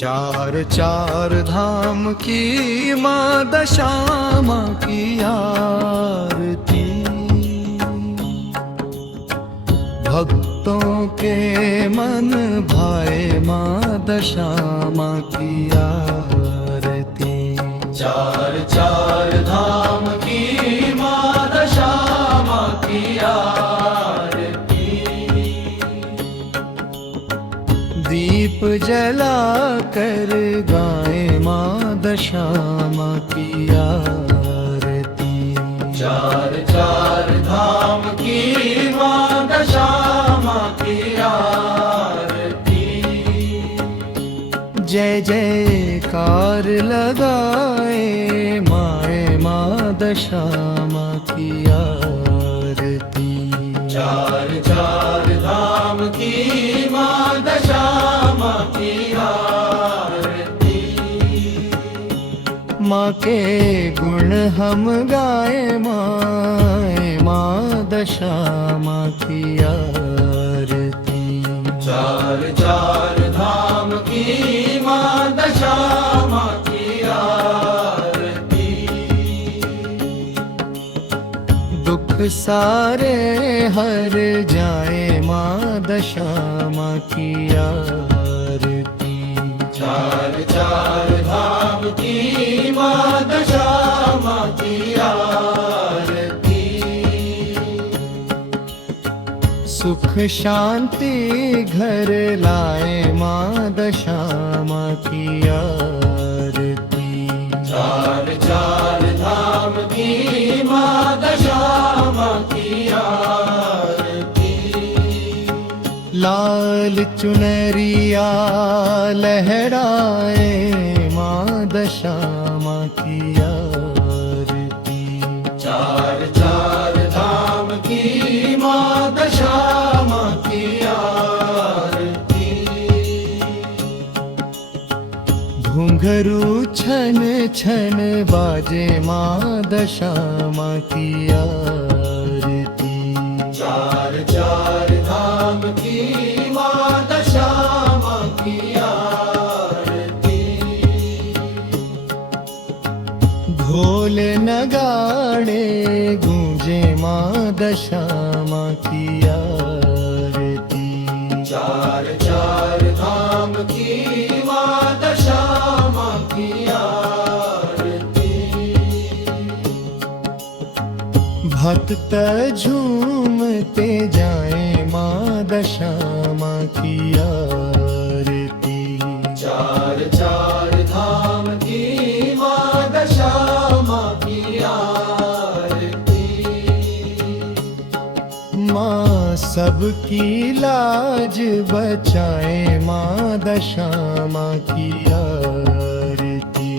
चार चार धाम की माँ दशामा की आरती, भक्तों के मन भाए माँ दशामा की आरती। चार चार धाम की माँ दशामा की आरती, दीप जला कर गाए माँ दशामा की आरती। चार चार धाम की माँ दशामा की आरती, जय जयकार लगाए माए माँ दशामा की आरती। चार चार धाम की माँ दशामा की आरती, माँ के गुण हम गाए माए माँ दशामा की आरती। चार चार धाम की माँ दशामा की आरती, दुख सारे हर जाए माँ दशामा की आरती। चार चार धाम की माँ दशामा की आरती, सुख शांति घर लाए माँ दशामा की आरती। चार चार धाम की माँ दशामा की आरती, लाल चुनरिया लहराए माँ दशामा की आरती। चार चार धाम की माँ दशामा की आरती, घुंघरू छन छन बाजे माँ दशामा की आरती। चार चार धाम की माँ दशामा की आरती, ढोल नगाड़े गूंजे माँ दशामा की आरती। चार चार धाम की माँ दशामा की आरती, भक्त झूमते जाए माँ दशामा की आरती। चार चार धाम की माँ दशामा की आरती, माँ सबकी लाज बचाए माँ दशामा की आरती।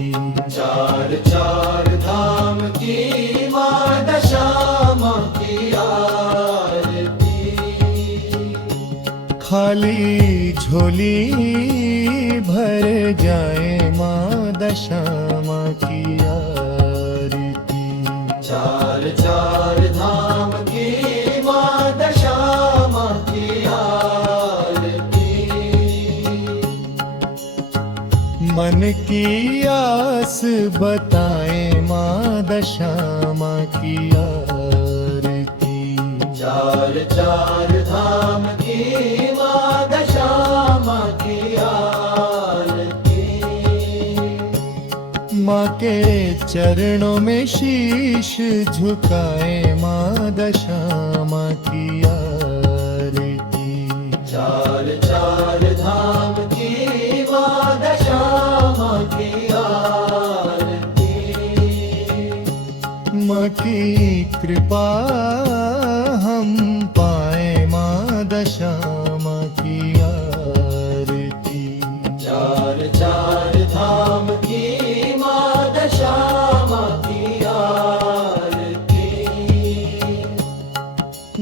चार चार धाम की माँ दशामा की आरती, खाली झोली भर जाए माँ दशामा की आरती। चार चार धाम की माँ दशामा की आरती, मन की आस बताए माँ दशामा की आरती। चार चार धाम की माँ दशामा की आरती, माँ के चरणों में शीश झुकाए माँ दशामा की आरती। चार चार धाम की माँ दशामा की आरती, माँ की कृपा हम पाए माँ दशामा की आरती। चार चार धाम की माँ दशामा की आरती,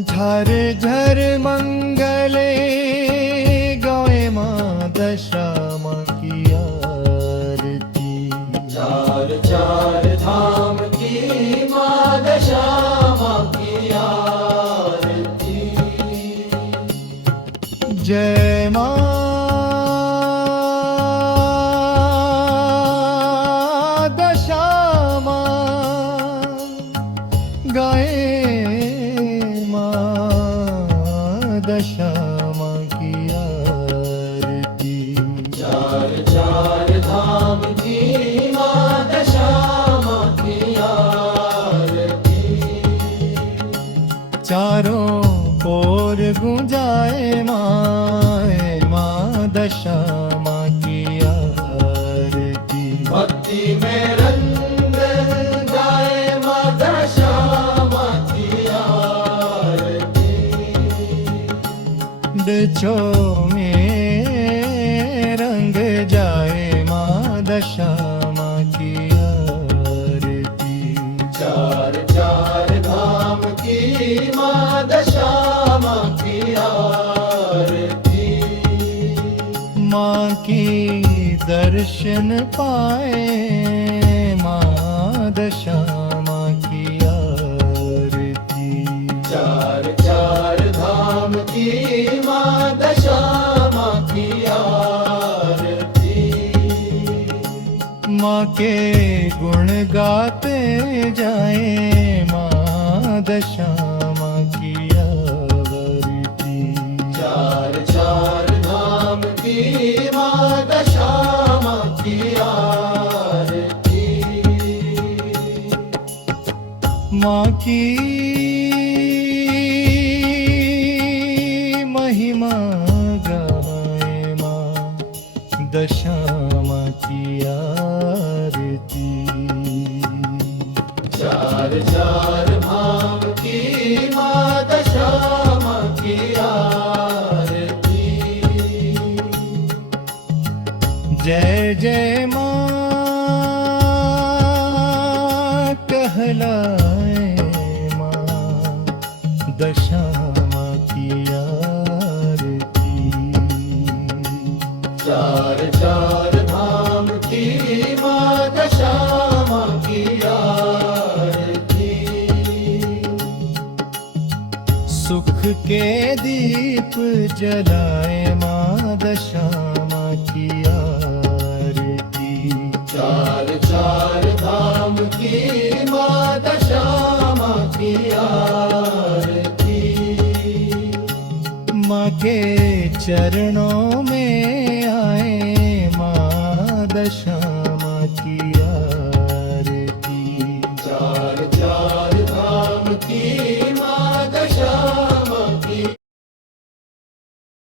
झर झर मंगले गाए माँ दशामा की आरती। चार चार धाम की माँ दशामा की आरती, जय माँ दशामा की आरती। चार चार धाम की माँ दशामा की आरती। चारों ओर गुंजाए माँ दशामा की आरती। भक्ति में रंग गाए माँ दशामा की आरती। डचो में रंग जाए माँ दशामा की आरती। चार चार धाम की माँ दशामा की आरती। माँ की दर्शन पाए माँ दशामा की आरती। चार चार धाम की माँ दशामा की आरती। माँ के गुण गाते जाए माँ दशामा की आरती। चार चार धाम की माँ दशामा की आरती। माँ की महिमा गाए माँ दशामा की आरती। चार चार धाम की माँ दशामा की आरती। जय जय माँ कहलाए माँ दशामा की आरती। चार चार धाम की माँ दशामा की आरती। सुख के दीप जलाए माँ दशामा की आरती। चार चार धाम की माँ दशामा की आरती। माँ के चरणों में आए माँ दशामा